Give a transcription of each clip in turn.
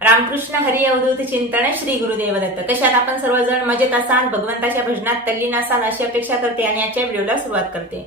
रामकृष्ण हरी अवधूत चिंतन श्री गुरुदेव दत्त. कशात आपण सर्वजण मजेत असाल भगवंताच्या भजनात तल्लीन असाल अशी अपेक्षा करते आणि आजच्या व्हिडिओला सुरुवात करते.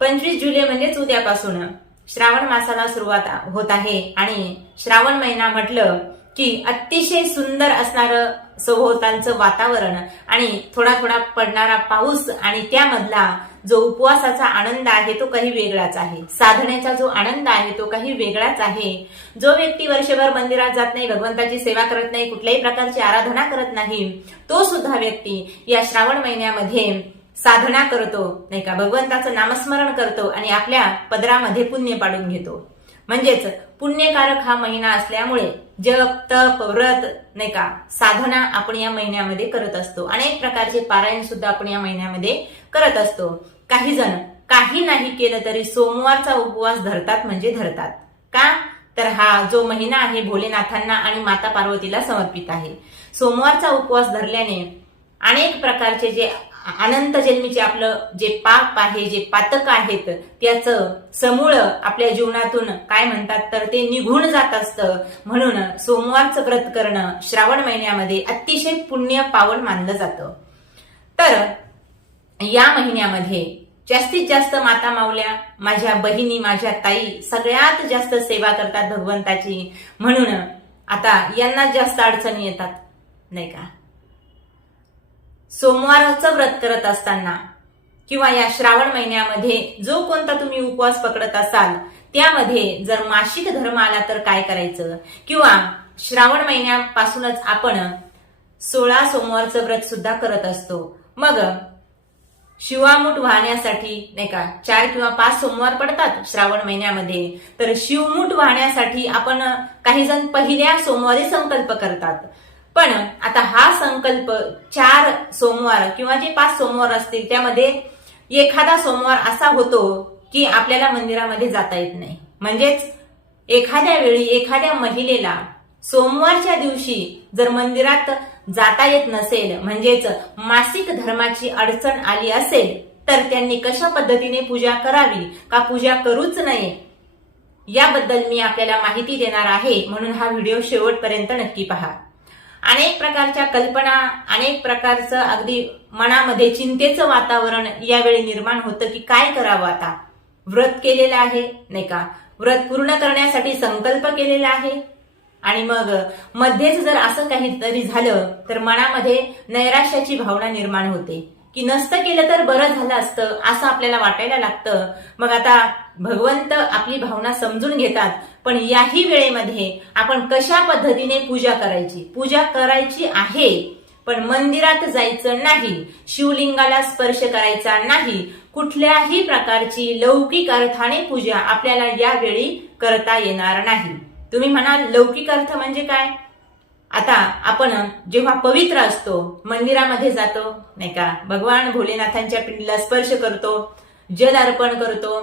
पंचवीस जुलै म्हणजेच उद्यापासून श्रावण मासाला सुरुवात होत आहे आणि श्रावण महिना म्हटलं की अतिशय सुंदर असणारं सभोवतालचं वातावरण आणि थोडा थोडा पडणारा पाऊस आणि त्यामधला जो उपवासाचा आनंद आहे तो काही वेगळाच आहे. साधनेचा जो आनंद आहे तो काही वेगळाच आहे. जो व्यक्ती वर्षभर मंदिरात जात नाही भगवंताची सेवा करत नाही कुठल्याही प्रकारची आराधना करत नाही तो सुद्धा व्यक्ती या श्रावण महिन्यामध्ये साधना करतो नाही का? भगवंताचं नामस्मरण करतो आणि आपल्या पदरामध्ये पुण्य पाडून घेतो. म्हणजेच पुण्यकारक हा महिना असल्यामुळे जप तप व्रत नाही का साधना आपण या महिन्यामध्ये करत असतो. अनेक प्रकारचे पारायण सुद्धा आपण या महिन्यामध्ये करत असतो. काही जण काही नाही केलं तरी सोमवारचा उपवास धरतात म्हणजे धरतात. का? तर हा जो महिना आहे भोलेनाथांना आणि माता पार्वतीला समर्पित आहे. सोमवारचा उपवास धरल्याने अनेक प्रकारचे जे अनंत जन्मीचे आपलं जे पाप आहे जे पातक आहेत त्याचं समूळ आपल्या जीवनातून काय म्हणतात तर ते निघून जात असतं. म्हणून सोमवारचं व्रत करणं श्रावण महिन्यामध्ये अतिशय पुण्य पावन मानलं जातं. तर या महिन्यामध्ये जास्तीत जास्त माता माऊल्या माझ्या बहिणी माझ्या ताई सगळ्यात जास्त सेवा करतात भगवंताची. म्हणून आता यांना जास्त अडचणी येतात नाही का? सोमवारचं व्रत करत असताना किंवा या श्रावण महिन्यामध्ये जो कोणता तुम्ही उपवास पकडत असाल त्यामध्ये जर मासिक धर्म आला तर काय करायचं? किंवा श्रावण महिन्यापासूनच आपण सोळा सोमवारचं व्रत सुद्धा करत असतो. मग शिवामूठ वाहण्यासाठी नाही का चार किंवा पाच सोमवार पडतात श्रावण महिन्यामध्ये. तर शिवमूठ वाहण्यासाठी आपण काही जण पहिल्या सोमवारी संकल्प करतात. पण आता हा संकल्प चार सोमवार किंवा जे पाच सोमवार असतील त्यामध्ये एखादा सोमवार असा होतो की आपल्याला मंदिरामध्ये जाता येत नाही. म्हणजेच एखाद्या वेळी एखाद्या महिलेला सोमवारच्या दिवशी जर मंदिरात जाता येत नसेल म्हणजेच मासिक धर्माची अडचण आली असेल तर त्यांनी कशा पद्धतीने पूजा करावी का पूजा करूच नये याबद्दल मी आपल्याला माहिती देणार आहे म्हणून हा व्हिडिओ शेवटपर्यंत नक्की पहा. अनेक प्रकारच्या कल्पना अनेक प्रकारचं अगदी मनामध्ये चिंतेचं वातावरण यावेळी निर्माण होतं की काय करावं आता? व्रत केलेलं आहे नाही का? व्रत पूर्ण करण्यासाठी संकल्प केलेला आहे. आणि मग मध्येच जर असं काहीतरी झालं तर मनामध्ये नैराश्याची भावना निर्माण होते. की नसतं केलं तर बरं झालं असतं असं आपल्याला वाटायला लागतं. मग आता भगवंत आपली भावना समजून घेतात. पण याही वेळेमध्ये आपण कशा पद्धतीने पूजा करायची? पूजा करायची आहे पण मंदिरात जायचं नाही शिवलिंगाला स्पर्श करायचा नाही कुठल्याही प्रकारची लौकिक अर्थाने पूजा आपल्याला यावेळी करता येणार नाही. तुम्ही म्हणाल लौकिक अर्थ म्हणजे काय? आता आपण जेव्हा पवित्र असतो मंदिरामध्ये जातो नाही का? भगवान भोलेनाथांच्या पिंडीला स्पर्श करतो जल अर्पण करतो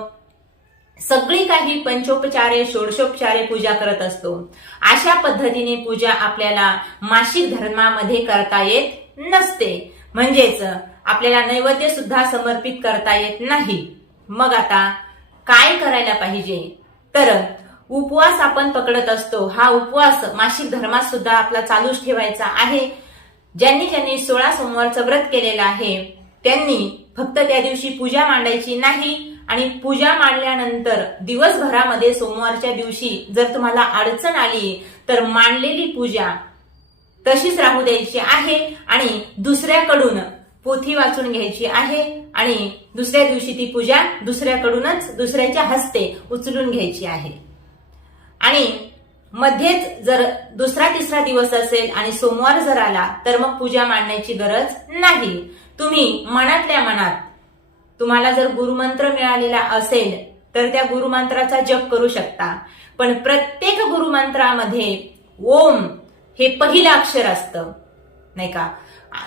सगळी काही पंचोपचारे षोडशोपचारे पूजा करत असतो. अशा पद्धतीने पूजा आपल्याला मासिक धर्मामध्ये करता येत नसते. म्हणजेच आपल्याला नैवेद्य सुद्धा समर्पित करता येत नाही. मग आता काय करायला पाहिजे? तर उपवास आपण पकडत असतो. हा उपवास मासिक धर्मात सुद्धा आपला चालूच ठेवायचा आहे. ज्यांनी ज्यांनी सोळा सोमवारचं व्रत केलेलं आहे त्यांनी फक्त त्या दिवशी पूजा मांडायची नाही आणि पूजा मांडल्यानंतर दिवसभरामध्ये सोमवारच्या दिवशी जर तुम्हाला अडचण आली तर मांडलेली पूजा तशीच राहू द्यायची आहे आणि दुसऱ्याकडून पोथी वाचून घ्यायची आहे आणि दुसऱ्या दिवशी ती पूजा दुसऱ्याकडूनच दुसऱ्याच्या हस्ते उचलून घ्यायची आहे. आणि मध्येच जर दुसरा तिसरा दिवस असेल आणि सोमवार जर आला तर मग पूजा मांडण्याची गरज नाही. तुम्ही मनातल्या मनात तुम्हाला जर गुरुमंत्र मिळालेला असेल तर त्या गुरुमंत्राचा जप करू शकता. पण प्रत्येक गुरुमंत्रामध्ये ओम हे पहिलं अक्षर असतं नाही का?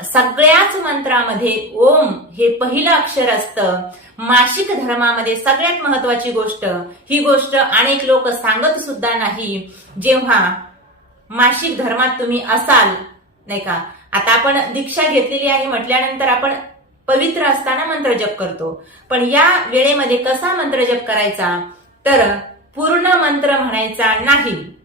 सगळ्याच मंत्रामध्ये ओम हे पहिलं अक्षर असतं. मासिक धर्मामध्ये सगळ्यात महत्वाची गोष्ट ही गोष्ट अनेक लोक सांगत सुद्धा नाही. जेव्हा मासिक धर्मात तुम्ही असाल नाही का? आता आपण दीक्षा घेतलेली आहे म्हटल्यानंतर आपण पवित्र असताना मंत्र जप करतो. पण या वेळेमध्ये कसा मंत्र जप करायचा? तर पूर्ण मंत्र म्हणायचा नाही.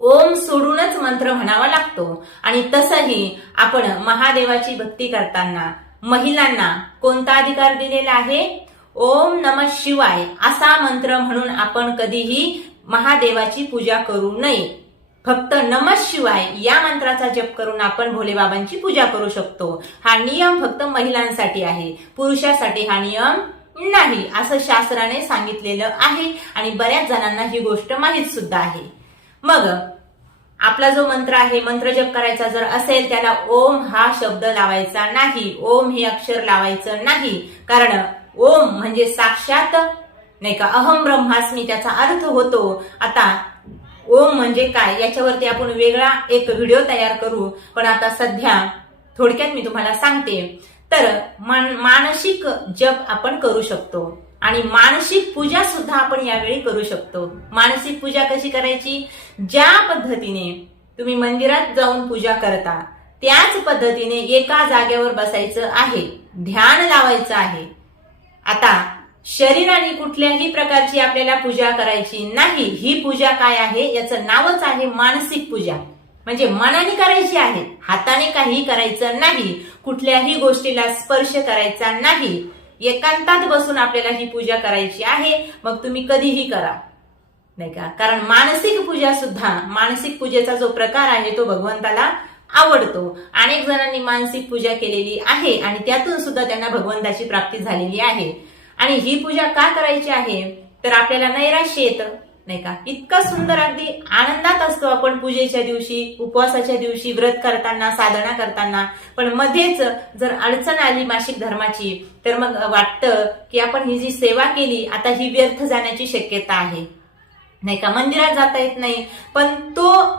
ओम सोडूनच मंत्र म्हणावा लागतो. आणि तसंही आपण महादेवाची भक्ती करताना महिलांना कोणता अधिकार दिलेला आहे? ओम नम शिवाय असा मंत्र म्हणून आपण कधीही महादेवाची पूजा करू नये. फक्त नम शिवाय या मंत्राचा जप करून आपण भोलेबाबांची पूजा करू शकतो. हा नियम फक्त महिलांसाठी आहे. पुरुषासाठी हा नियम नाही असं शास्त्राने सांगितलेलं आहे आणि बऱ्याच जणांना ही गोष्ट माहीत सुद्धा आहे. मग आपला जो मंत्र आहे मंत्र जप करायचा जर असेल त्याला ओम हा शब्द लावायचा नाही. ओम हे अक्षर लावायचं नाही. कारण ओम म्हणजे साक्षात नाही का अहम ब्रह्मास्मी त्याचा अर्थ होतो. आता ओम म्हणजे काय? याच्यावरती आपण वेगळा एक व्हिडिओ तयार करू. पण आता सध्या थोडक्यात मी तुम्हाला सांगते. तर मान- मानसिक जप आपण करू शकतो. आणि मानसिक पूजा सुद्धा आपण यावेळी करू शकतो. मानसिक पूजा कशी करायची? ज्या पद्धतीने तुम्ही मंदिरात जाऊन पूजा करता त्याच पद्धतीने एका जागेवर बसायचं आहे. ध्यान लावायचं आहे. आता शरीराने कुठल्याही प्रकारची आपल्याला पूजा करायची नाही. ही पूजा काय आहे? याचं नावच आहे मानसिक पूजा. म्हणजे मनाने करायची आहे. हाताने काही करायचं नाही. कुठल्याही गोष्टीला स्पर्श करायचा नाही. एकांतात बसून आपल्याला ही पूजा करायची आहे. मग तुम्ही कधीही करा. नाही का? कारण मानसिक पूजा सुद्धा मानसिक पूजेचा जो प्रकार आहे तो भगवंताला आवडतो. अनेक जणांनी मानसिक पूजा केलेली आहे आणि त्यातून सुद्धा त्यांना भगवंताची प्राप्ती झालेली आहे. आणि ही पूजा का करायची आहे? तर आपल्याला नैराश्य येतं नाही का? इतका सुंदर अगदी आनंदात असतो आपण पूजेच्या दिवशी उपवासाच्या दिवशी व्रत करताना साधना करताना. पण मध्येच जर अडचण आली मासिक धर्माची तर मग वाटतं की आपण ही जी सेवा केली आता ही व्यर्थ जाण्याची शक्यता आहे. नाही का? मंदिरात जाता येत नाही. पण तो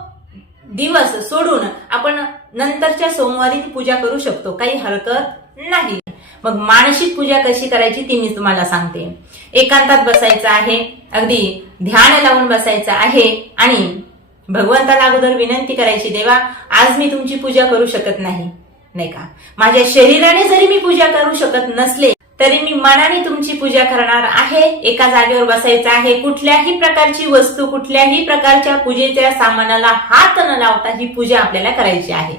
दिवस सोडून आपण नंतरच्या सोमवारी पूजा करू शकतो. काही हरकत नाही. मग मानसिक पूजा कशी करायची ती मी तुम्हाला सांगते. एकांतात बसायचं आहे अगदी ध्यान लावून बसायचं आहे आणि भगवंताला अगोदर विनंती करायची देवा आज मी तुमची पूजा करू शकत नाही. नाही का? माझ्या शरीराने जरी मी पूजा करू शकत नसले तरी मी मनाने तुमची पूजा करणार आहे. एका जागेवर बसायचं आहे. कुठल्याही प्रकारची वस्तू कुठल्याही प्रकारच्या पूजेच्या सामानाला हात न लावता ही पूजा आपल्याला करायची आहे.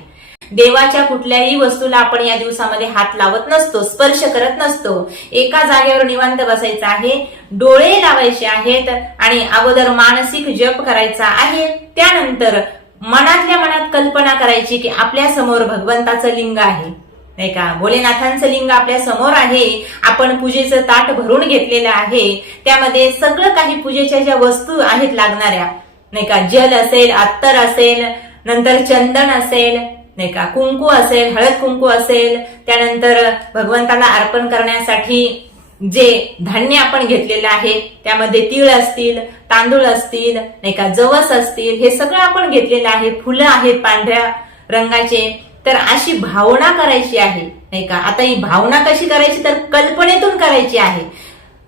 देवाच्या कुठल्याही वस्तूला आपण या दिवसामध्ये हात लावत नसतो स्पर्श करत नसतो. एका जागेवर निवांत बसायचं आहे डोळे लावायचे आहेत आणि अगोदर मानसिक जप करायचा आहे. त्यानंतर मनातल्या मनात कल्पना करायची की आपल्यासमोर भगवंताचं लिंग आहे. नाही का? भोलेनाथांचं लिंग आपल्यासमोर आहे. आपण पूजेचं ताट भरून घेतलेलं आहे. त्यामध्ये सगळं काही पूजेच्या ज्या वस्तू आहेत लागणाऱ्या नाही का? जल असेल अत्तर असेल नंतर चंदन असेल नाही का? कुंकू असेल हळद कुंकू असेल त्यानंतर भगवंताला अर्पण करण्यासाठी जे धान्य आपण घेतलेलं आहे त्यामध्ये तीळ असतील तांदूळ असतील नाही का? जवस असतील हे सगळं आपण घेतलेलं आहे. फुलं आहेत पांढऱ्या रंगाचे. तर अशी भावना करायची आहे नाही का? आता ही भावना कशी करायची? तर कल्पनेतून करायची आहे.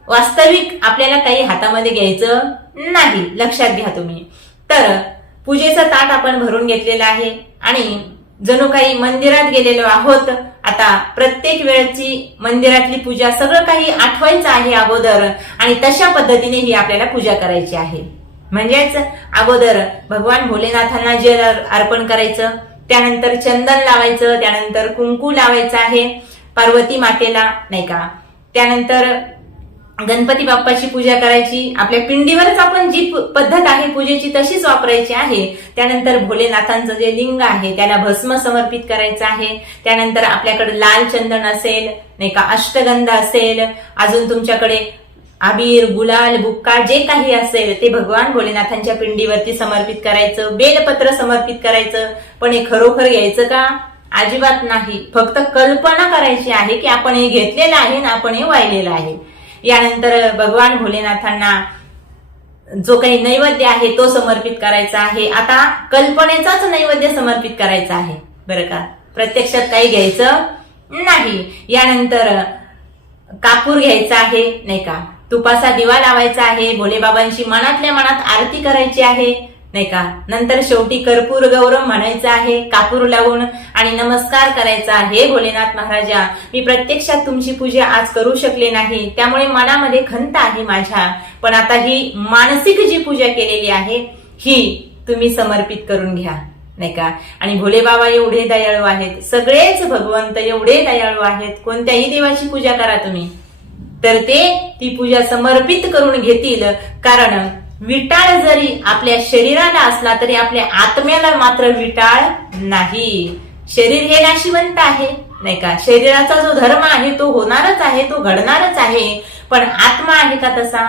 वास्तविक आपल्याला काही हातामध्ये घ्यायचं नाही. लक्षात घ्या तुम्ही. तर पूजेचं ताट आपण भरून घेतलेलं आहे आणि जणू काही मंदिरात गेलेलो आहोत आता प्रत्येक वेळची मंदिरातली पूजा सगळं काही आठवायचं आहे अगोदर आणि तशा पद्धतीने ही आपल्याला पूजा करायची आहे. म्हणजेच अगोदर भगवान भोलेनाथांना जल अर्पण करायचं त्यानंतर चंदन लावायचं त्यानंतर कुंकू लावायचं आहे पार्वती मातेला नाही का? त्यानंतर गणपती बाप्पाची पूजा करायची आपल्या पिंडीवरच आपण जी पद्धत आहे पूजेची तशीच वापरायची आहे. त्यानंतर भोलेनाथांचं जे लिंग आहे त्याला भस्म समर्पित करायचं आहे. त्यानंतर आपल्याकडे लाल चंदन असेल नाही का अष्टगंध असेल अजून तुमच्याकडे आबीर गुलाल बुक्का जे काही असेल ते भगवान भोलेनाथांच्या पिंडीवरती समर्पित करायचं बेलपत्र समर्पित करायचं. पण हे खरोखर घ्यायचं का? अजिबात नाही. फक्त कल्पना करायची आहे की आपण हे घेतलेलं आहे ना आपण हे वाहिलेलं आहे. यानंतर भगवान भोलेनाथांना जो काही नैवेद्य आहे तो समर्पित करायचा आहे. आता कल्पनेचाच नैवेद्य समर्पित करायचा आहे. बरं का? प्रत्यक्षात काही घ्यायचं नाही. यानंतर कापूर घ्यायचा आहे नाही का? तुपाचा दिवा लावायचा आहे. भोलेबाबांची मनातल्या मनात आरती करायची आहे. नाही का? नंतर शेवटी कर्पूर गौरव म्हणायचं आहे कापूर लावून आणि नमस्कार करायचा आहे भोलेनाथ महाराजा. मी प्रत्यक्षात तुमची पूजा आज करू शकले नाही त्यामुळे मनामध्ये खंत आहे माझ्या. पण आता ही मानसिक जी पूजा केलेली आहे ही तुम्ही समर्पित करून घ्या नाही का? आणि भोले बाबा एवढे दयाळू आहेत सगळेच भगवंत एवढे दयाळू आहेत कोणत्याही देवाची पूजा करा तुम्ही. तर ते ती पूजा समर्पित करून घेतील कारण विटाळ जरी आपल्या शरीराला असला तरी आपल्या आत्म्याला मात्र विटाळ नाही. शरीर हे नाशिवंत आहे नाही का? शरीराचा जो धर्म आहे तो होणारच आहे तो घडणारच आहे. पण आत्मा आहे का तसा?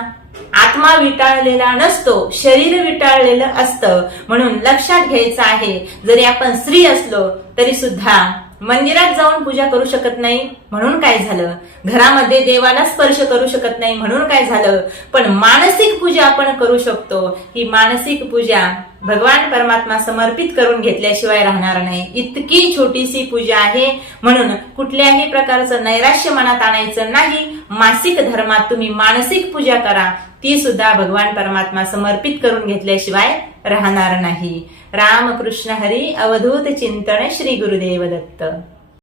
आत्मा विटाळलेला नसतो शरीर विटाळलेलं असतं. म्हणून लक्षात घ्यायचं आहे जरी आपण स्त्री असलो तरी सुद्धा मंदिरात जाऊन पूजा करू शकत नाही म्हणून काय झालं? घरामध्ये देवाला स्पर्श करू शकत नाही म्हणून काय झालं? पण मानसिक पूजा आपण करू शकतो. ही मानसिक पूजा भगवान परमात्मा समर्पित करून घेतल्याशिवाय राहणार नाही. इतकी छोटीशी पूजा आहे. म्हणून कुठल्याही प्रकारचं नैराश्य मनात आणायचं नाही. मासिक धर्मात तुम्ही मानसिक पूजा करा. ती सुद्धा भगवान परमात्मा समर्पित करून घेतल्याशिवाय राहणार नाही. रामकृष्ण हरी अवधूत चिंतन श्री गुरुदेव दत्त